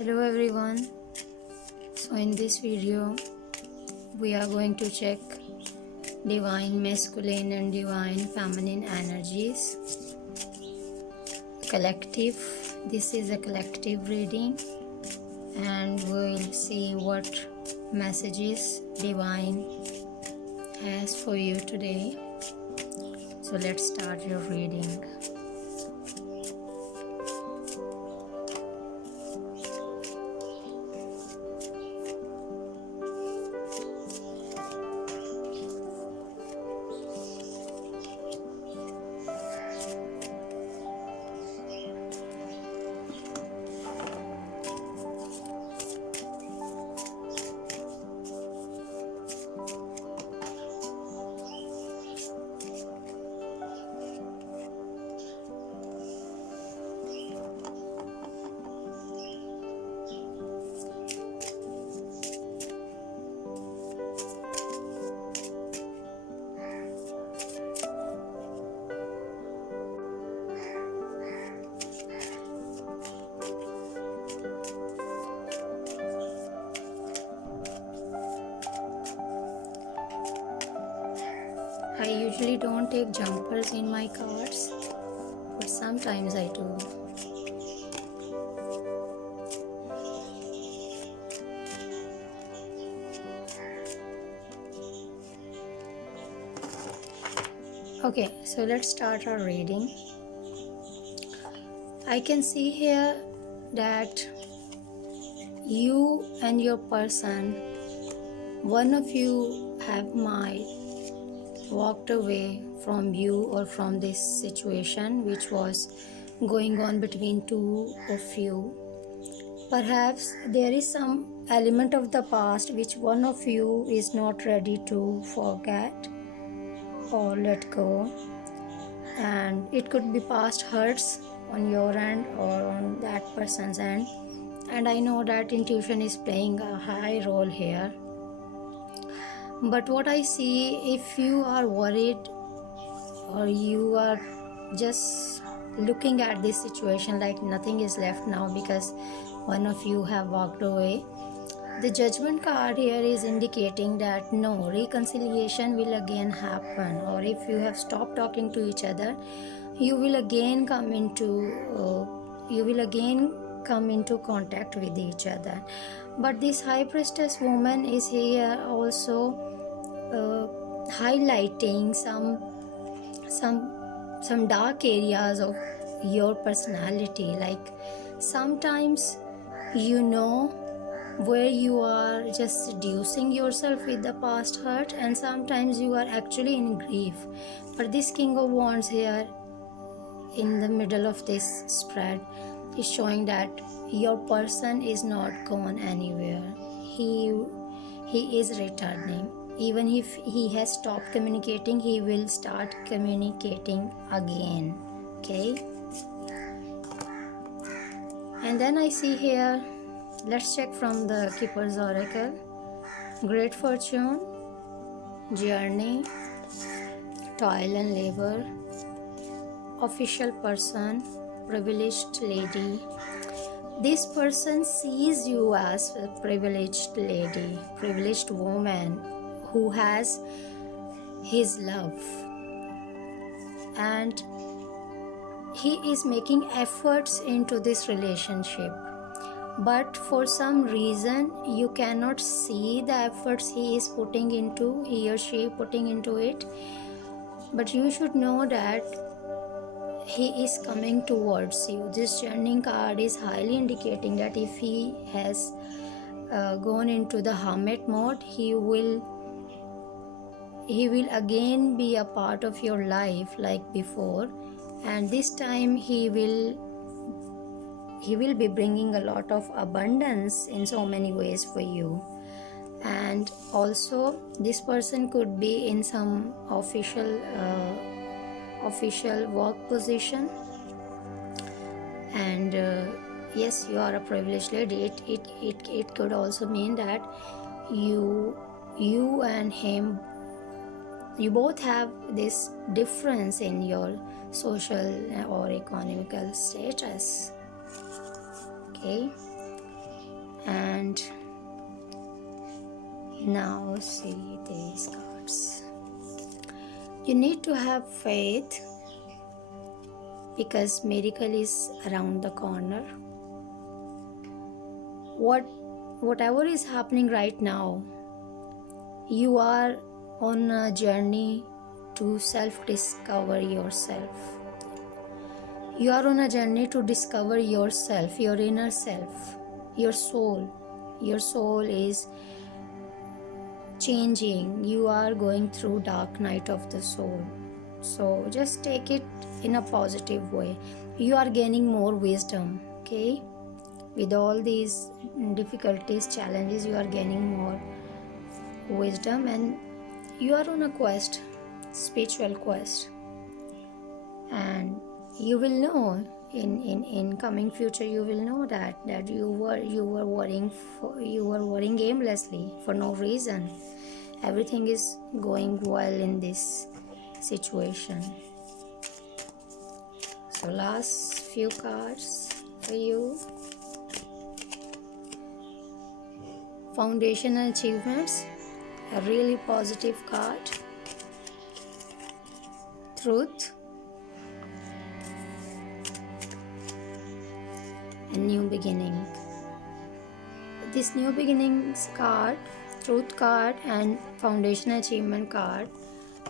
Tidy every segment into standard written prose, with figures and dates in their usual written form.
Hello everyone. So in this video we are going to check divine masculine and divine feminine energies collective. This is a collective reading and we'll see what messages divine has for you today. So let's start your reading. I usually don't take jumpers in my cards, but sometimes I do. Okay, so let's start our reading. I can see here that you and your person, one of you might walked away from you or from this situation which was going on between two of you. Perhaps there is some element of the past which one of you is not ready to forget or let go, and it could be past hurts on your end or on that person's end, and I know that intuition is playing a high role here. But what I see, if you are worried or you are just looking at this situation like nothing is left now because one of you have walked away, the judgment card here is indicating that no, reconciliation will again happen, or if you have stopped talking to each other, you will again come into contact with each other. But this high priestess woman is here also highlighting some dark areas of your personality. Like sometimes where you are just seducing yourself with the past hurt, and sometimes you are actually in grief. But this King of Wands here in the middle of this spread is showing that your person is not gone anywhere. He is returning. Even if he has stopped communicating, he will start communicating again. Okay, and then I see here, let's check from the Keeper's Oracle. Great fortune, journey, toil and labor, official person, privileged lady. This person sees you as a privileged lady, privileged woman who has his love, and he is making efforts into this relationship, but for some reason you cannot see the efforts he or she putting into it. But you should know that he is coming towards you. This journeying card is highly indicating that if he has gone into the hermit mode, he will again be a part of your life like before, and this time he will be bringing a lot of abundance in so many ways for you. And also this person could be in some official work position, and yes, you are a privileged lady. It could also mean that you and him, you both have this difference in your social or economical status. Okay, And now see these cards. You need to have faith because miracle is around the corner. Whatever is happening right now, you are on a journey to self-discover yourself. You are on a journey to discover yourself, your inner self, your soul. Your soul is changing. You are going through dark night of the soul. So just take it in a positive way. You are gaining more wisdom, okay? With all these difficulties, challenges, you are gaining more wisdom, and you are on a quest, spiritual quest. And you will know in coming future, you will know that you were worrying aimlessly for no reason. Everything is going well in this situation. So last few cards for you. Foundation and achievements, a really positive card. Truth, a new beginning. This new beginnings card, truth card and foundation achievement card,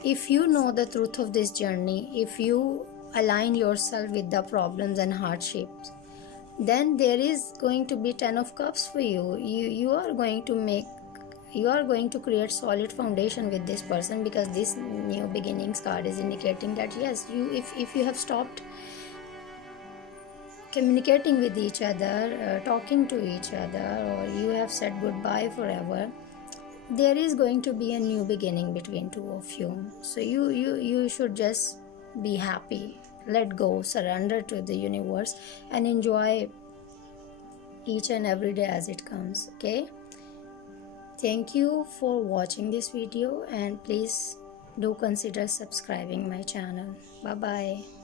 if you know the truth of this journey, if you align yourself with the problems and hardships, then there is going to be 10 of cups for you. You are going to create solid foundation with this person, because this new beginnings card is indicating that yes, if you have stopped communicating with each other, talking to each other, or you have said goodbye forever, there is going to be a new beginning between two of you. So you should just be happy, let go, surrender to the universe, and enjoy each and every day as it comes. Okay, thank you for watching this video, and please do consider subscribing my channel. Bye bye.